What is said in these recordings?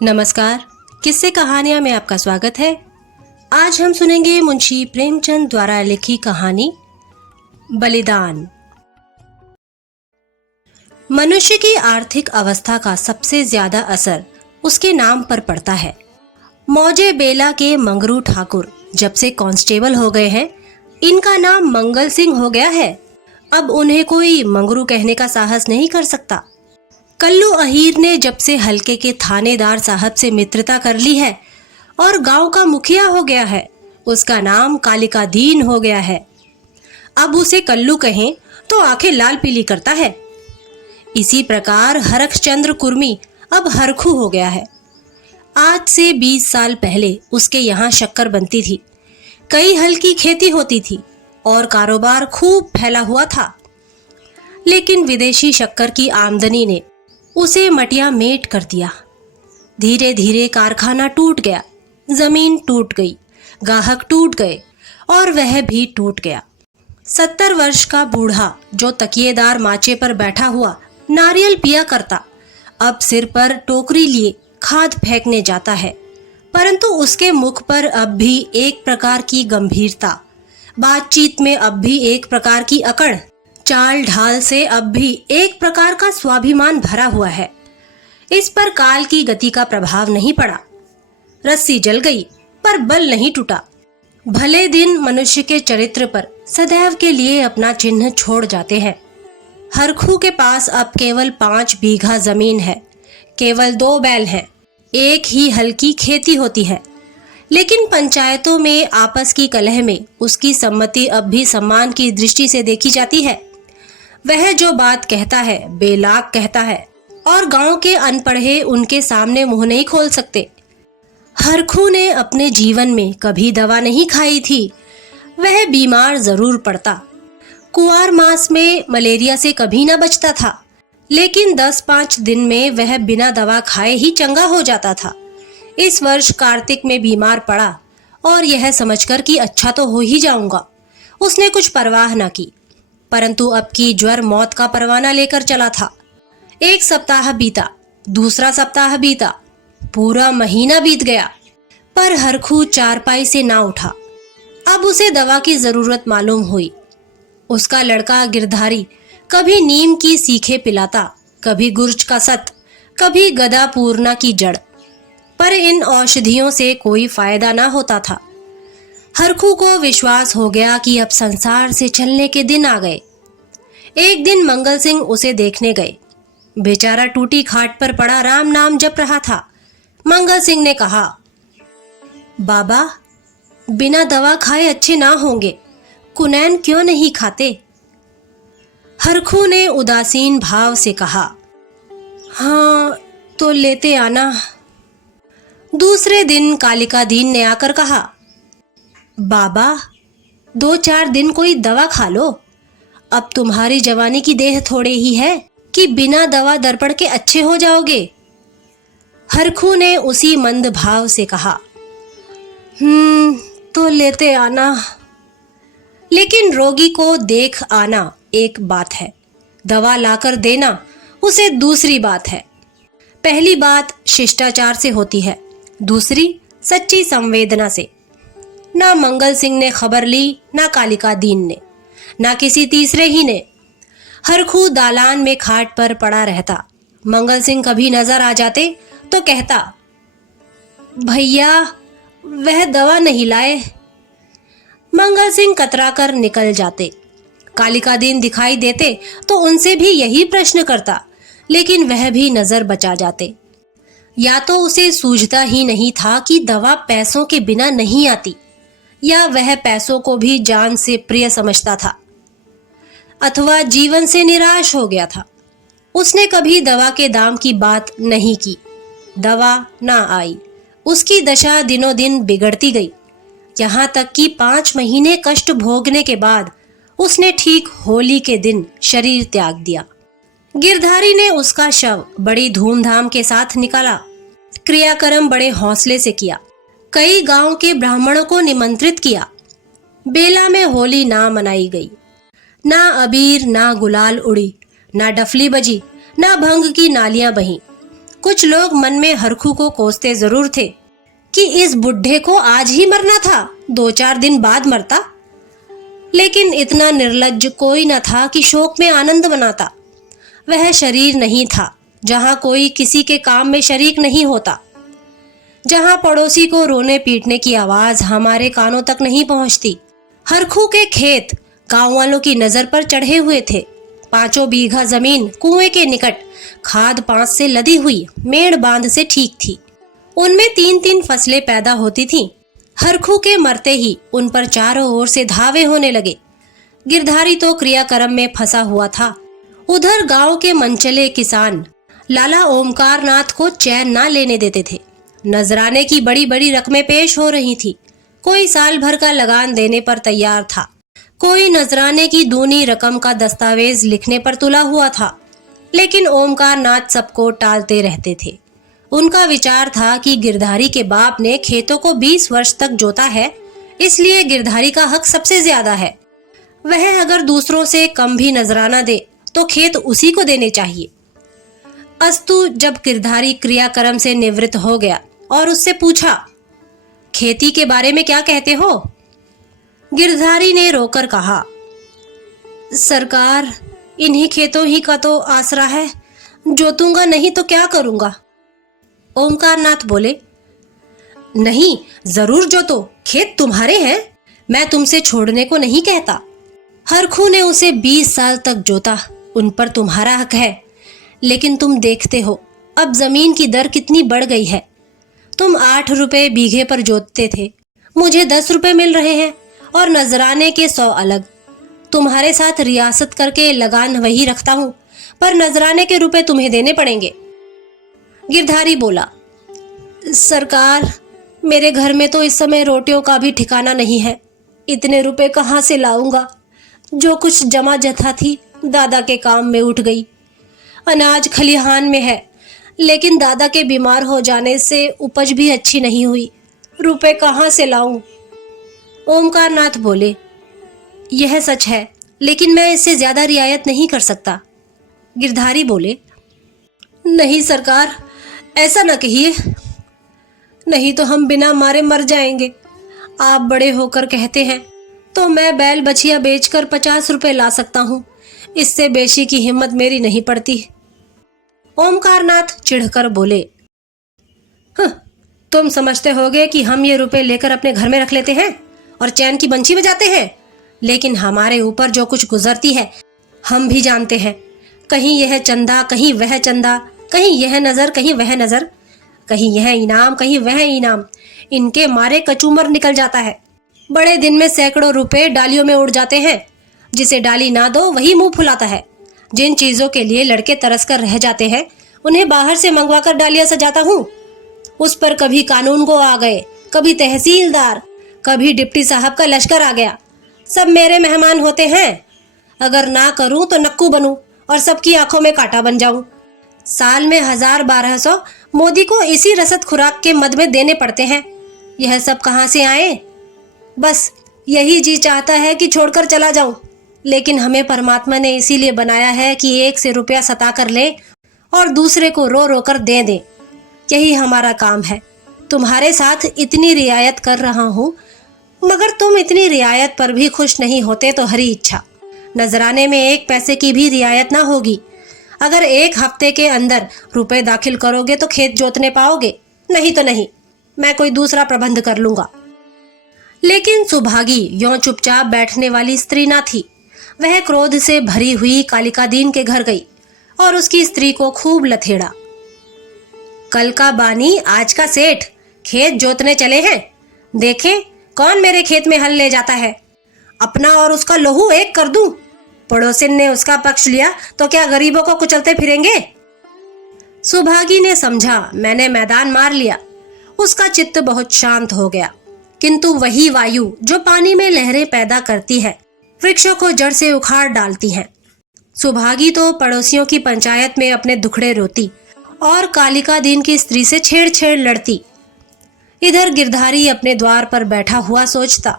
नमस्कार। किस्से कहानियां में आपका स्वागत है। आज हम सुनेंगे मुंशी प्रेमचंद द्वारा लिखी कहानी बलिदान। मनुष्य की आर्थिक अवस्था का सबसे ज्यादा असर उसके नाम पर पड़ता है। मौजे बेला के मंगरू ठाकुर जब से कांस्टेबल हो गए हैं, इनका नाम मंगल सिंह हो गया है। अब उन्हें कोई मंगरू कहने का साहस नहीं कर सकता। कल्लू अहीर ने जब से हल्के के थानेदार साहब से मित्रता कर ली है और गांव का मुखिया हो गया है, उसका नाम कालिका दीन हो गया है। अब उसे कल्लू कहें तो आंखें लाल पीली करता है। इसी प्रकार हरखचंद्र कुर्मी अब हरखू हो गया है। आज से 20 साल पहले उसके यहाँ शक्कर बनती थी, कई हल की खेती होती थी और कारोबार खूब फैला हुआ था। लेकिन विदेशी शक्कर की आमदनी ने उसे मटिया मेट कर दिया। धीरे धीरे कारखाना टूट गया, जमीन टूट गई, गाहक टूट गए और वह भी टूट गया। 70 वर्ष का बूढ़ा जो तकिएदार माचे पर बैठा हुआ नारियल पिया करता, अब सिर पर टोकरी लिए खाद फेंकने जाता है, परंतु उसके मुख पर अब भी एक प्रकार की गंभीरता, बातचीत में अब भी एक प्रकार की अकड़, चाल ढाल से अब भी एक प्रकार का स्वाभिमान भरा हुआ है। इस पर काल की गति का प्रभाव नहीं पड़ा। रस्सी जल गई पर बल नहीं टूटा। भले दिन मनुष्य के चरित्र पर सदैव के लिए अपना चिन्ह छोड़ जाते हैं। हरखू के पास अब केवल 5 बीघा जमीन है, केवल 2 बैल हैं, एक ही हल की खेती होती है। लेकिन पंचायतों में आपस की कलह में उसकी सम्मति अब भी सम्मान की दृष्टि से देखी जाती है। वह जो बात कहता है बेलाग कहता है और गांव के अनपढ़े उनके सामने मुंह नहीं खोल सकते। हरखू ने अपने जीवन में कभी दवा नहीं खाई थी। वह बीमार जरूर पड़ता। कुंवार मास में मलेरिया से कभी ना बचता था, लेकिन 10-5 दिन में वह बिना दवा खाए ही चंगा हो जाता था। इस वर्ष कार्तिक में बीमार पड़ा और यह समझकर कि अच्छा तो हो ही जाऊंगा, उसने कुछ परवाह न की। परंतु अब की ज्वर मौत का परवाना लेकर चला था। 1 सप्ताह बीता, दूसरा सप्ताह बीता, पूरा महीना बीत गया, पर हरखू चारपाई से ना उठा। अब उसे दवा की जरूरत मालूम हुई। उसका लड़का गिरधारी कभी नीम की सीखे पिलाता, कभी गुर्ज का सत, कभी गदा पूर्णा की जड़, पर इन औषधियों से कोई फायदा ना होता था। हरखू को विश्वास हो गया कि अब संसार से चलने के दिन आ गए। एक दिन मंगल सिंह उसे देखने गए। बेचारा टूटी खाट पर पड़ा राम नाम जप रहा था। मंगल सिंह ने कहा, बाबा, बिना दवा खाए अच्छे ना होंगे, कुनैन क्यों नहीं खाते? हरखू ने उदासीन भाव से कहा, हाँ तो लेते आना। दूसरे दिन कालिका दीन ने आकर कहा, बाबा, 2-4 दिन कोई दवा खा लो। अब तुम्हारी जवानी की देह थोड़े ही है कि बिना दवा दर्पण के अच्छे हो जाओगे। हरखू ने उसी मंद भाव से कहा, तो लेते आना। लेकिन रोगी को देख आना एक बात है, दवा लाकर देना उसे दूसरी बात है। पहली बात शिष्टाचार से होती है, दूसरी सच्ची संवेदना से। ना मंगल सिंह ने खबर ली, ना कालिका दीन ने, ना किसी तीसरे ही ने। हरखू दालान में खाट पर पड़ा रहता। मंगल सिंह कभी नजर आ जाते तो कहता, भैया वह दवा नहीं लाए। मंगल सिंह कतराकर निकल जाते। कालिका दीन दिखाई देते तो उनसे भी यही प्रश्न करता, लेकिन वह भी नजर बचा जाते। या तो उसे सूझता ही नहीं था कि दवा पैसों के बिना नहीं आती, या वह पैसों को भी जान से प्रिय समझता था, अथवा जीवन से निराश हो गया था। उसने कभी दवा के दाम की बात नहीं की। दवा ना आई, उसकी दशा दिनों दिन बिगड़ती गई, यहाँ तक कि 5 महीने कष्ट भोगने के बाद उसने ठीक होली के दिन शरीर त्याग दिया। गिरधारी ने उसका शव बड़ी धूमधाम के साथ निकाला। क्रियाक्रम बड़े हौसले से किया। कई गांव के ब्राह्मणों को निमंत्रित किया। बेला में होली ना मनाई गई। ना अबीर, ना गुलाल उड़ी, ना डफली बजी, ना भंग की नालियां बही। कुछ लोग मन में हरखू को कोसते जरूर थे कि इस बुढ़े को आज ही मरना था, 2-4 दिन बाद मरता। लेकिन इतना निर्लज्ज कोई न था कि शोक में आनंद मनाता। वह शरीर नहीं था जहां कोई किसी के काम में शरीक नहीं होता, जहां पड़ोसी को रोने पीटने की आवाज हमारे कानों तक नहीं पहुंचती। हरखू के खेत गांव वालों की नजर पर चढ़े हुए थे। 5 बीघा जमीन कुएं के निकट खाद पांच से लदी हुई मेड़ बांध से ठीक थी। उनमें 3-3 फसलें पैदा होती थीं। हरखू के मरते ही उन पर चारों ओर से धावे होने लगे। गिरधारी तो क्रियाक्रम में फंसा हुआ था। उधर गांव के मनचले किसान लाला ओमकार नाथ को चैन ना लेने देते थे। नजराने की बड़ी बड़ी रकमें पेश हो रही थी। कोई साल भर का लगान देने पर तैयार था, कोई नजराने की दूनी रकम का दस्तावेज लिखने पर तुला हुआ था। लेकिन ओमकार नाथ सबको टालते रहते थे। उनका विचार था कि गिरधारी के बाप ने खेतों को 20 वर्ष तक जोता है, इसलिए गिरधारी का हक सबसे ज्यादा है। वह अगर दूसरों से कम भी नजराना दे तो खेत उसी को देने चाहिए। अस्तु जब गिरधारी क्रियाक्रम से निवृत्त हो गया और उससे पूछा, खेती के बारे में क्या कहते हो? गिरधारी ने रोकर कहा, सरकार, इन्हीं खेतों ही का तो आसरा है, जोतूंगा नहीं तो क्या करूंगा। ओमकार नाथ बोले, नहीं, जरूर जोतो, खेत तुम्हारे हैं, मैं तुमसे छोड़ने को नहीं कहता। हरखू ने उसे 20 साल तक जोता, उन पर तुम्हारा हक है। लेकिन तुम देखते हो अब जमीन की दर कितनी बढ़ गई है। तुम 8 रुपए बीघे पर जोतते थे, मुझे 10 रुपए मिल रहे हैं और नजराने के 100 अलग। तुम्हारे साथ रियासत करके लगान वही रखता हूँ, पर नजराने के रुपए तुम्हें देने पड़ेंगे। गिरधारी बोला, सरकार, मेरे घर में तो इस समय रोटियों का भी ठिकाना नहीं है, इतने रुपए कहाँ से लाऊंगा? जो कुछ जमा जथा थी दादा के काम में उठ गई। अनाज खलिहान में है, लेकिन दादा के बीमार हो जाने से उपज भी अच्छी नहीं हुई, रुपए कहाँ से लाऊं? ओमकार नाथ बोले, यह सच है, लेकिन मैं इससे ज्यादा रियायत नहीं कर सकता। गिरधारी बोले, नहीं सरकार, ऐसा न कहिए, नहीं तो हम बिना मारे मर जाएंगे। आप बड़े होकर कहते हैं तो मैं बैल बछिया बेचकर 50 रुपए ला सकता हूँ, इससे बेशी की हिम्मत मेरी नहीं पड़ती। ओमकार नाथ चिढ़कर बोले, तुम समझते होगे कि हम ये रुपए लेकर अपने घर में रख लेते हैं और चैन की बंशी बजाते हैं, लेकिन हमारे ऊपर जो कुछ गुजरती है हम भी जानते हैं। कहीं यह चंदा, कहीं वह चंदा, कहीं यह नजर, कहीं वह नजर, कहीं यह इनाम, कहीं वह इनाम, इनके मारे कचूमर निकल जाता है। बड़े दिन में सैकड़ों रुपए डालियों में उड़ जाते हैं। जिसे डाली ना दो वही मुंह फुलाता है। जिन चीजों के लिए लड़के तरस कर रह जाते हैं उन्हें बाहर से मंगवा कर डालियां सजाता हूँ। उस पर कभी कानून को आ गए, कभी तहसीलदार, कभी डिप्टी साहब का लश्कर आ गया। सब मेरे मेहमान होते हैं। अगर ना करूं तो नक्कू बनूं और सबकी आंखों में कांटा बन जाऊं। साल में 1000-1200 मोदी को इसी रसद खुराक के मद में देने पड़ते हैं। यह सब कहाँ से आए? बस यही जी चाहता है कि छोड़कर चला जाऊं, लेकिन हमें परमात्मा ने इसीलिए बनाया है कि एक से रुपया सता कर ले और दूसरे को रो रो कर दे दे। यही हमारा काम है। तुम्हारे साथ इतनी रियायत कर रहा हूँ, मगर तुम इतनी रियायत पर भी खुश नहीं होते तो हरी इच्छा। नजराने में 1 पैसे की भी रियायत ना होगी। अगर 1 हफ्ते के अंदर रुपए दाखिल करोगे तो खेत जोतने पाओगे, नहीं तो नहीं, मैं कोई दूसरा प्रबंध कर लूंगा। लेकिन सुभागी यों चुपचाप बैठने वाली स्त्री ना थी। वह क्रोध से भरी हुई कालिकादीन के घर गई और उसकी स्त्री को खूब लथेड़ा। कल का बानी आज का सेठ, खेत जोतने चले हैं। देखें कौन मेरे खेत में हल ले जाता है। अपना और उसका लहू एक कर दूं। पड़ोसिन ने उसका पक्ष लिया तो क्या गरीबों को कुचलते फिरेंगे? सुभागी ने समझा मैंने मैदान मार लिया। उसका चित्त बहुत शांत हो गया। किंतु वही वायु जो पानी में लहरें पैदा करती है, वृक्षों को जड़ से उखाड़ डालती है। सुभागी तो पड़ोसियों की पंचायत में अपने दुखड़े रोती और कालिका दीन की स्त्री से छेड़ लड़ती। इधर गिरधारी अपने द्वार पर बैठा हुआ सोचता,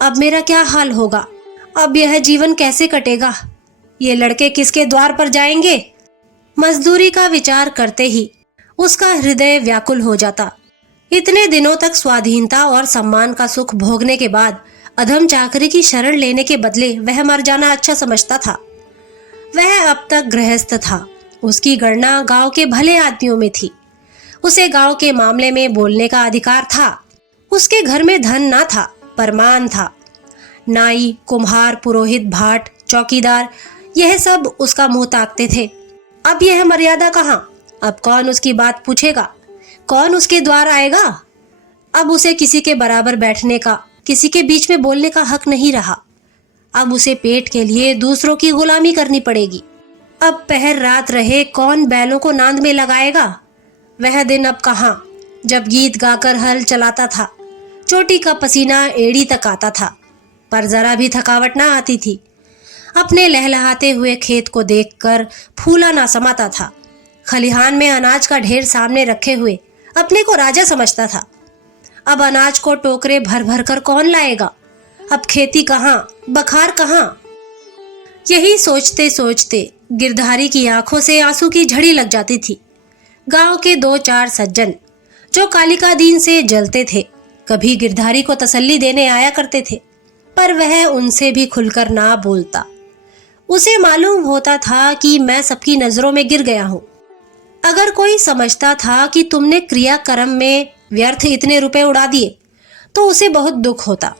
अब मेरा क्या हाल होगा? अब यह जीवन कैसे कटेगा? ये लड़के किसके द्वार पर जाएंगे? मजदूरी का विचार करते ही उसका हृदय व्याकुल हो जाता। इतने दिनों तक स्वाधीनता और सम्मान का सुख भोगने के बाद अधम चाकरी की शरण लेने के बदले वह मर जाना अच्छा समझता था। वह अब तक गृहस्थ था। उसकी गणना गांव के भले आदमियों में थी। उसे गांव के मामले में बोलने का अधिकार था। उसके घर में धन ना था, पर मान था। नाई, कुम्हार, पुरोहित, भाट, चौकीदार, यह सब उसका मुंह ताकते थे। अब यह मर्यादा कहाँ? अब कौन उसकी बात पूछेगा? कौन उसके द्वार आएगा? अब उसे किसी के बराबर बैठने का, किसी के बीच में बोलने का हक नहीं रहा। अब उसे पेट के लिए दूसरों की गुलामी करनी पड़ेगी। अब पहर रात रहे कौन बैलों को नांद में लगाएगा? वह दिन अब कहाँ, जब गीत गाकर हल चलाता था, चोटी का पसीना एड़ी तक आता था, पर जरा भी थकावट ना आती थी। अपने लहलहाते हुए खेत को देखकर फूला ना समाता था। खलिहान में अनाज का ढेर सामने रखे हुए अपने को राजा समझता था। अब अनाज को टोकरे भर भर कर कौन लाएगा? अब खेती कहाँ, बखार कहाँ? यही सोचते सोचते गिरधारी की आंखों से आंसू की झड़ी लग जाती थी। गांव के 2-4 सज्जन जो कालिका दीन से जलते थे, कभी गिरधारी को तसल्ली देने आया करते थे, पर वह उनसे भी खुलकर ना बोलता। उसे मालूम होता था कि मैं सबकी नजरों में गिर गया हूं। अगर कोई समझता था कि तुमने क्रियाक्रम में व्यर्थ इतने रुपए उड़ा दिए, तो उसे बहुत दुख होता।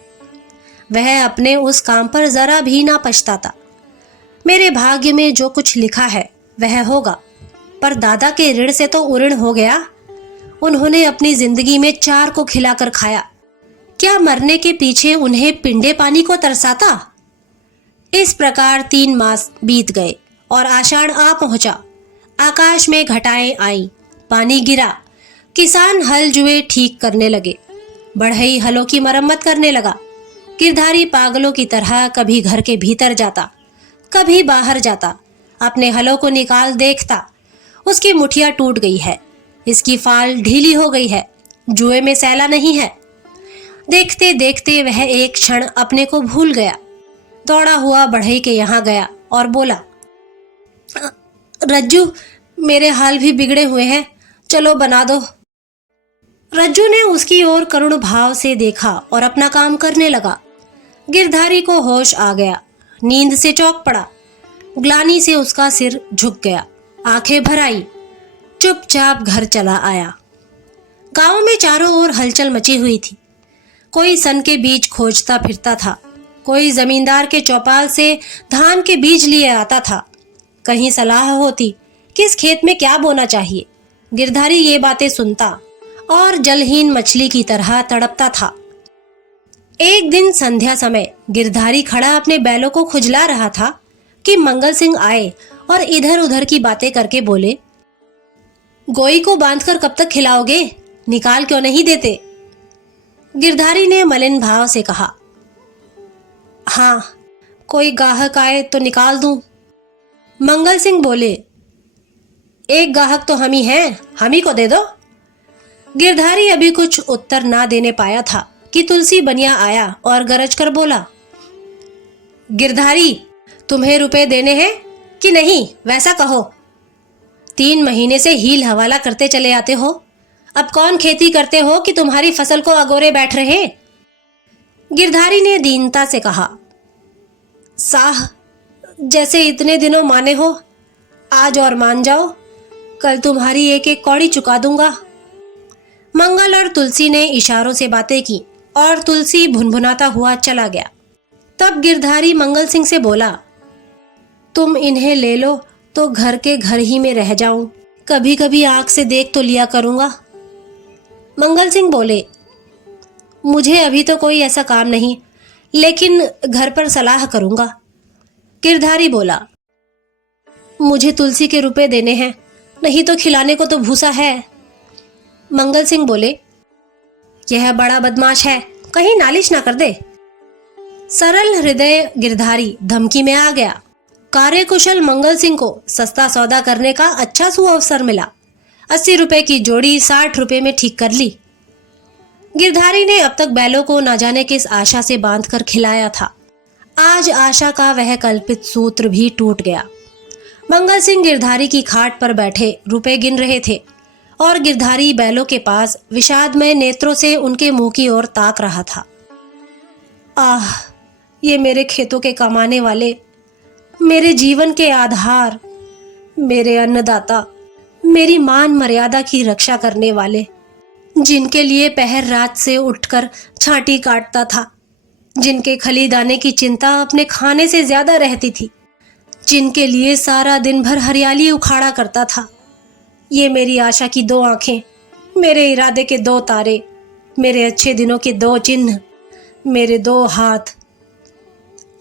वह अपने उस काम पर जरा भी ना पछताता। मेरे भाग्य में जो कुछ लिखा है वह होगा, पर दादा के ऋण से तो उऋण हो गया। उन्होंने अपनी जिंदगी में 4 को खिलाकर खाया, क्या मरने के पीछे उन्हें पिंडे पानी को तरसाता? इस प्रकार 3 मास बीत गए और आषाढ़ आ पहुंचा। आकाश में घटाएं आई, पानी गिरा। किसान हल जुए ठीक करने लगे। बढ़ई हलों की मरम्मत करने लगा। गिरधारी पागलों की तरह कभी घर के भीतर जाता, कभी बाहर जाता, अपने हलों को निकाल देखता। उसकी मुठिया टूट गई है, इसकी फाल ढीली हो गई है, जुए में सैला नहीं है। देखते देखते वह एक क्षण अपने को भूल गया। दौड़ा हुआ बढ़ई के यहाँ गया और बोला, रज्जू, मेरे हाल भी बिगड़े हुए हैं, चलो बना दो। रज्जू ने उसकी ओर करुण भाव से देखा और अपना काम करने लगा। गिरधारी को होश आ गया, नींद से चौंक पड़ा। ग्लानि से उसका सिर झुक गया, आंखें भर आई, चुपचाप घर चला आया। गांव में चारों ओर हलचल मची हुई थी। कोई सन के बीज खोजता फिरता था, कोई जमींदार के चौपाल से धान के बीज लिए आता था। कहीं सलाह होती किस खेत में क्या बोना चाहिए। गिरधारी ये बातें सुनता और जलहीन मछली की तरह तड़पता था। एक दिन संध्या समय गिरधारी खड़ा अपने बैलों को खुजला रहा था कि मंगल सिंह आए और इधर उधर की बातें करके बोले, गोई को बांधकर कब तक खिलाओगे? निकाल क्यों नहीं देते? गिरधारी ने मलिन भाव से कहा, हाँ, कोई गाहक आए तो निकाल दूं। मंगल सिंह बोले, एक गाहक तो हम ही हैं, हम ही को दे दो। गिरधारी अभी कुछ उत्तर ना देने पाया था कि तुलसी बनिया आया और गरज कर बोला, गिरधारी, तुम्हें रुपए देने हैं कि नहीं, वैसा कहो। 3 महीने से हील हवाला करते चले आते हो। अब कौन खेती करते हो कि तुम्हारी फसल को अगोरे बैठ रहे? गिरधारी ने दीनता से कहा, साह, जैसे इतने दिनों माने हो, आज और मान जाओ, कल तुम्हारी एक एक कौड़ी चुका दूंगा। मंगल और तुलसी ने इशारों से बातें की और तुलसी भुनभुनाता हुआ चला गया। तब गिरधारी मंगल सिंह से बोला, तुम इन्हें ले लो तो घर के घर ही में रह जाऊं, कभी कभी आंख से देख तो लिया करूंगा। मंगल सिंह बोले, मुझे अभी तो कोई ऐसा काम नहीं, लेकिन घर पर सलाह करूंगा। गिरधारी बोला, मुझे तुलसी के रुपए देने हैं, नहीं तो खिलाने को तो भूसा है। मंगल सिंह बोले, यह बड़ा बदमाश है, कहीं नालिश ना कर दे। सरल हृदय गिरधारी धमकी में आ गया। कार्यकुशल मंगल सिंह को सस्ता सौदा करने का अच्छा सुअवसर मिला। 80 रुपए की जोड़ी 60 रुपए में ठीक कर ली। गिरधारी ने अब तक बैलों को न जाने किस आशा से बांधकर खिलाया था। आज आशा का वह कल्पित सूत्र भी टूट गया। मंगल सिंह गिरधारी की खाट पर बैठे रुपए गिन रहे थे और गिरधारी बैलों के पास विषादमय नेत्रों से उनके मुंह की ओर ताक रहा था। आह, ये मेरे खेतों के कमाने वाले, मेरे जीवन के आधार, मेरे अन्नदाता, मेरी मान मर्यादा की रक्षा करने वाले, जिनके लिए पहर रात से उठकर छांटी काटता था, जिनके खलीदाने की चिंता अपने खाने से ज्यादा रहती थी, जिनके लिए सारा दिन भर हरियाली उखाड़ा करता था। ये मेरी आशा की 2 आंखें, मेरे इरादे के 2 तारे, मेरे अच्छे दिनों के 2 चिन्ह, मेरे 2 हाथ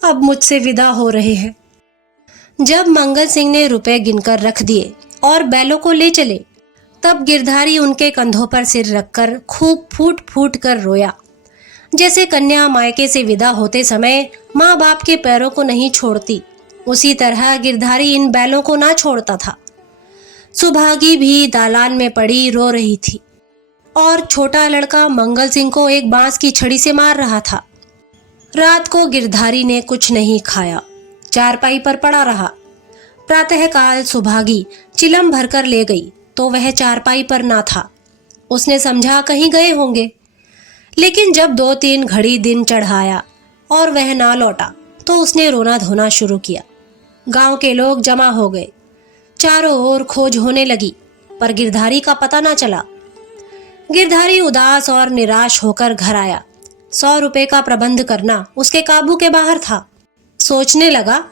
अब मुझसे विदा हो रहे हैं। जब मंगल सिंह ने रुपए गिनकर रख दिए और बैलों को ले चले, तब गिरधारी उनके कंधों पर सिर रखकर खूब फूट फूट कर रोया। जैसे कन्या मायके से विदा होते समय माँ बाप के पैरों को नहीं छोड़ती, उसी तरह गिरधारी इन बैलों को ना छोड़ता था। सुभागी भी दालान में पड़ी रो रही थी और छोटा लड़का मंगल सिंह को एक बांस की छड़ी से मार रहा था। रात को गिरधारी ने कुछ नहीं खाया, चारपाई पर पड़ा रहा। प्रातःकाल सुभागी चिलम भरकर ले गई तो वह चारपाई पर ना था। उसने समझा कहीं गए होंगे, लेकिन जब 2-3 घड़ी दिन चढ़ाया और वह ना लौटा तो उसने रोना धोना शुरू किया। गांव के लोग जमा हो गए, चारों ओर खोज होने लगी, पर गिरधारी का पता ना चला। गिरधारी उदास और निराश होकर घर आया। 100 रुपए का प्रबंध करना उसके काबू के बाहर था। सोचने लगा,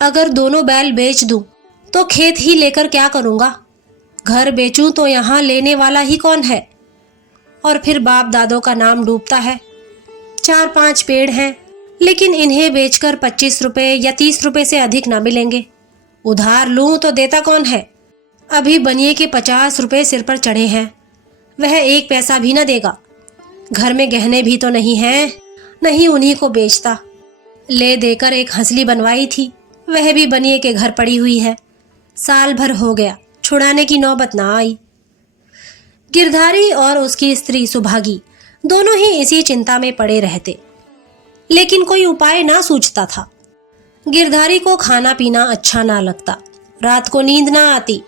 अगर दोनों बैल बेच दूं तो खेत ही लेकर क्या करूंगा? घर बेचूं तो यहाँ लेने वाला ही कौन है? और फिर बाप दादों का नाम डूबता है। 4-5 पेड़ हैं, लेकिन इन्हें बेचकर 25 रुपए या 30 रुपए से अधिक ना मिलेंगे। उधार लूं तो देता कौन है? अभी बनिए के 50 रुपए सिर पर चढ़े हैं, वह 1 पैसा भी न देगा। घर में गहने भी तो नहीं हैं, नहीं उन्हीं को बेचता। ले देकर एक हंसली बनवाई थी, वह भी बनिए के घर पड़ी हुई है। साल भर हो गया, छुड़ाने की नौबत ना आई। गिरधारी और उसकी स्त्री सुभागी दोनों ही इसी चिंता में पड़े रहते, लेकिन कोई उपाय ना सूझता था। गिरधारी को खाना पीना अच्छा ना लगता, रात को नींद ना आती।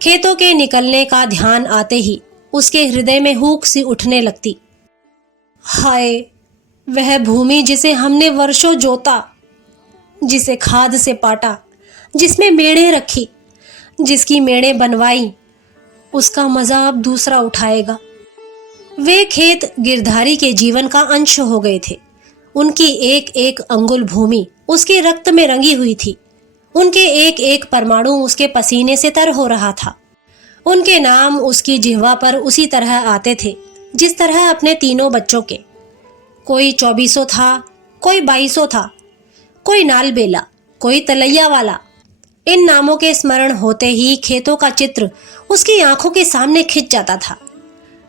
खेतों के निकलने का ध्यान आते ही उसके हृदय में हुक सी उठने लगती। हाय, वह भूमि जिसे हमने वर्षों जोता, जिसे खाद से पाटा, जिसमें मेड़े रखी, जिसकी मेड़े बनवाई, उसका मजा अब दूसरा उठाएगा। वे खेत गिरधारी के जीवन का अंश हो गए थे। उनकी एक एक अंगुल भूमि उसके रक्त में रंगी हुई थी। उनके एक एक परमाणु उसके पसीने से तर हो रहा था। उनके नाम उसकी जिह्वा पर उसी तरह आते थे जिस तरह अपने 3 बच्चों के। कोई 2400 था, कोई 2200 था, कोई नालबेला, कोई तलैया वाला। इन नामों के स्मरण होते ही खेतों का चित्र उसकी आंखों के सामने खिंच जाता था।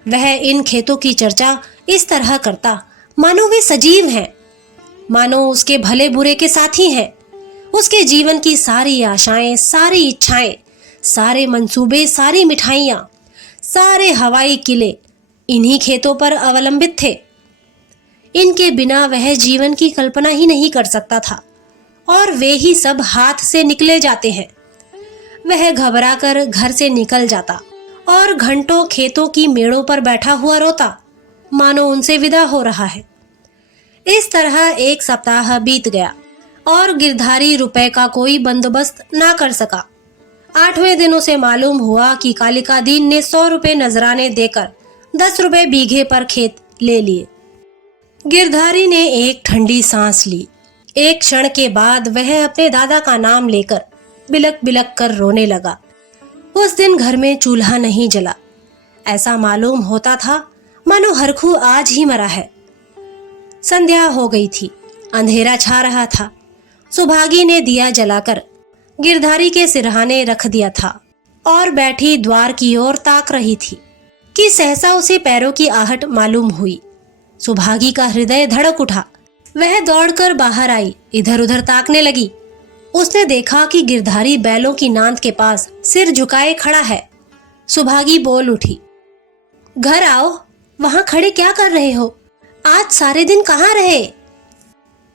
वह इन खेतों की चर्चा इस तरह करता मानो वे सजीव हैं, मानो उसके भले बुरे के साथी हैं। उसके जीवन की सारी आशाएं, सारी इच्छाएं, सारे मंसूबे, सारी मिठाइयां, सारे हवाई किले इन्हीं खेतों पर अवलंबित थे। इनके बिना वह जीवन की कल्पना ही नहीं कर सकता था, और वे ही सब हाथ से निकले जाते हैं। वह घबराकर घर से निकल जाता और घंटों खेतों की मेड़ों पर बैठा हुआ रोता, मानो उनसे विदा हो रहा है। इस तरह 1 सप्ताह बीत गया और गिरधारी रुपए का कोई बंदोबस्त ना कर सका। 8वें दिन उसे मालूम हुआ कि कालिका दीन ने 100 रुपए नजराने देकर 10 रुपए बीघे पर खेत ले लिए। गिरधारी ने एक ठंडी सांस ली। एक क्षण के बाद वह अपने दादा का नाम लेकर बिलक बिलक कर रोने लगा। उस दिन घर में चूल्हा नहीं जला। ऐसा मालूम होता था मानो हरखू आज ही मरा है। संध्या हो गई थी, अंधेरा छा रहा था। सुभागी ने दिया जलाकर गिरधारी के सिरहाने रख दिया था और बैठी द्वार की ओर ताक रही थी कि सहसा उसे पैरों की आहट मालूम हुई। सुभागी का हृदय धड़क उठा। वह दौड़कर बाहर आई, इधर उधर ताकने लगी। उसने देखा कि गिरधारी बैलों की नांद के पास सिर झुकाए खड़ा है। सुभागी बोल उठी, घर आओ, वहां खड़े क्या कर रहे हो? आज सारे दिन कहाँ रहे?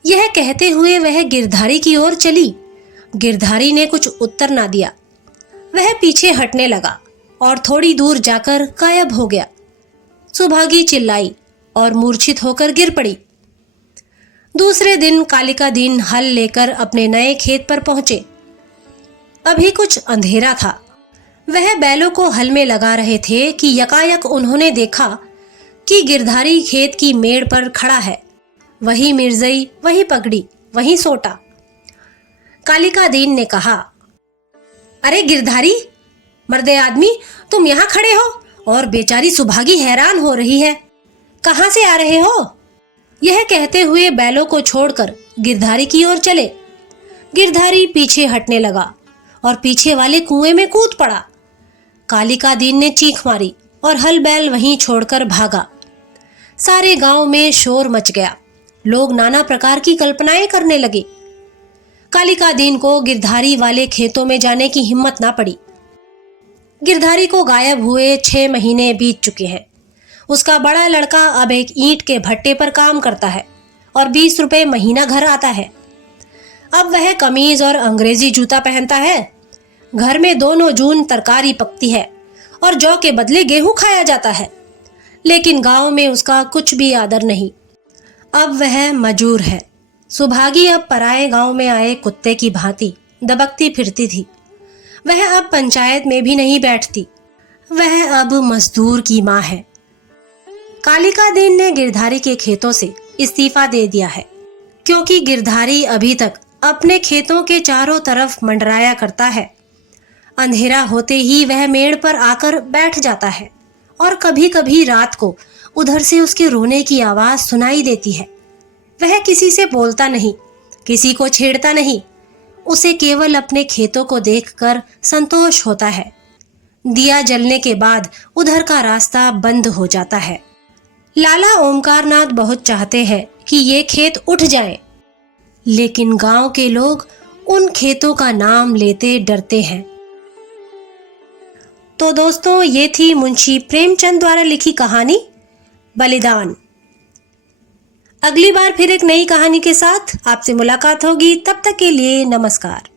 यह कहते हुए वह गिरधारी की ओर चली। गिरधारी ने कुछ उत्तर ना दिया। वह पीछे हटने लगा। और थोड़ी दूर जाकर गायब हो गया। सुभागी चिल्लाई और मूर्छित होकर गिर पड़ी। दूसरे दिन कालिका दीन हल लेकर अपने नए खेत पर पहुंचे। अभी कुछ अंधेरा था। वह बैलों को हल में लगा रहे थे कि यकायक उन्होंने देखा कि गिरधारी खेत की मेड़ पर खड़ा है। वही मिर्जई, वही पगड़ी, वही सोटा। कालिका दीन ने कहा, अरे गिरधारी, मर्दे आदमी, तुम यहाँ खड़े हो और बेचारी सुभागी हैरान हो रही है। कहाँ से आ रहे हो? यह कहते हुए बैलों को छोड़कर गिरधारी की ओर चले। गिरधारी पीछे हटने लगा और पीछे वाले कुएं में कूद पड़ा। कालिका दीन ने चीख मारी और हल बैल वहीं छोड़कर भागा। सारे गांव में शोर मच गया। लोग नाना प्रकार की कल्पनाएं करने लगे। कालिका दीन को गिरधारी वाले खेतों में जाने की हिम्मत ना पड़ी। गिरधारी को गायब हुए 6 महीने बीत चुके हैं। उसका बड़ा लड़का अब एक ईंट के भट्टे पर काम करता है और 20 रुपए महीना घर आता है। अब वह कमीज और अंग्रेजी जूता पहनता है। घर में 2 जून तरकारी पकती है और जौ के बदले गेहूं खाया जाता है। लेकिन गांव में उसका कुछ भी आदर नहीं। अब वह मजूर है। सुभागी अब पराए गांव में आए कुत्ते की भांति दबकती फिरती थी। वह अब पंचायत में भी नहीं बैठती। वह अब मजदूर की माँ है। कालिका दीन ने गिरधारी के खेतों से इस्तीफा दे दिया है, क्योंकि गिरधारी अभी तक अपने खेतों के चारों तरफ मंडराया करता है। अंधेरा होते ही वह मेड़ पर आकर बैठ जाता है और कभी कभी रात को उधर से उसके रोने की आवाज सुनाई देती है। वह किसी से बोलता नहीं, किसी को छेड़ता नहीं। उसे केवल अपने खेतों को देखकर संतोष होता है। दिया जलने के बाद उधर का रास्ता बंद हो जाता है। लाला ओमकारनाथ बहुत चाहते हैं कि ये खेत उठ जाएं, लेकिन गांव के लोग उन खेतों का नाम लेते डरते हैं। तो दोस्तों, ये थी मुंशी प्रेमचंद द्वारा लिखी कहानी बलिदान। अगली बार फिर एक नई कहानी के साथ आपसे मुलाकात होगी। तब तक के लिए नमस्कार।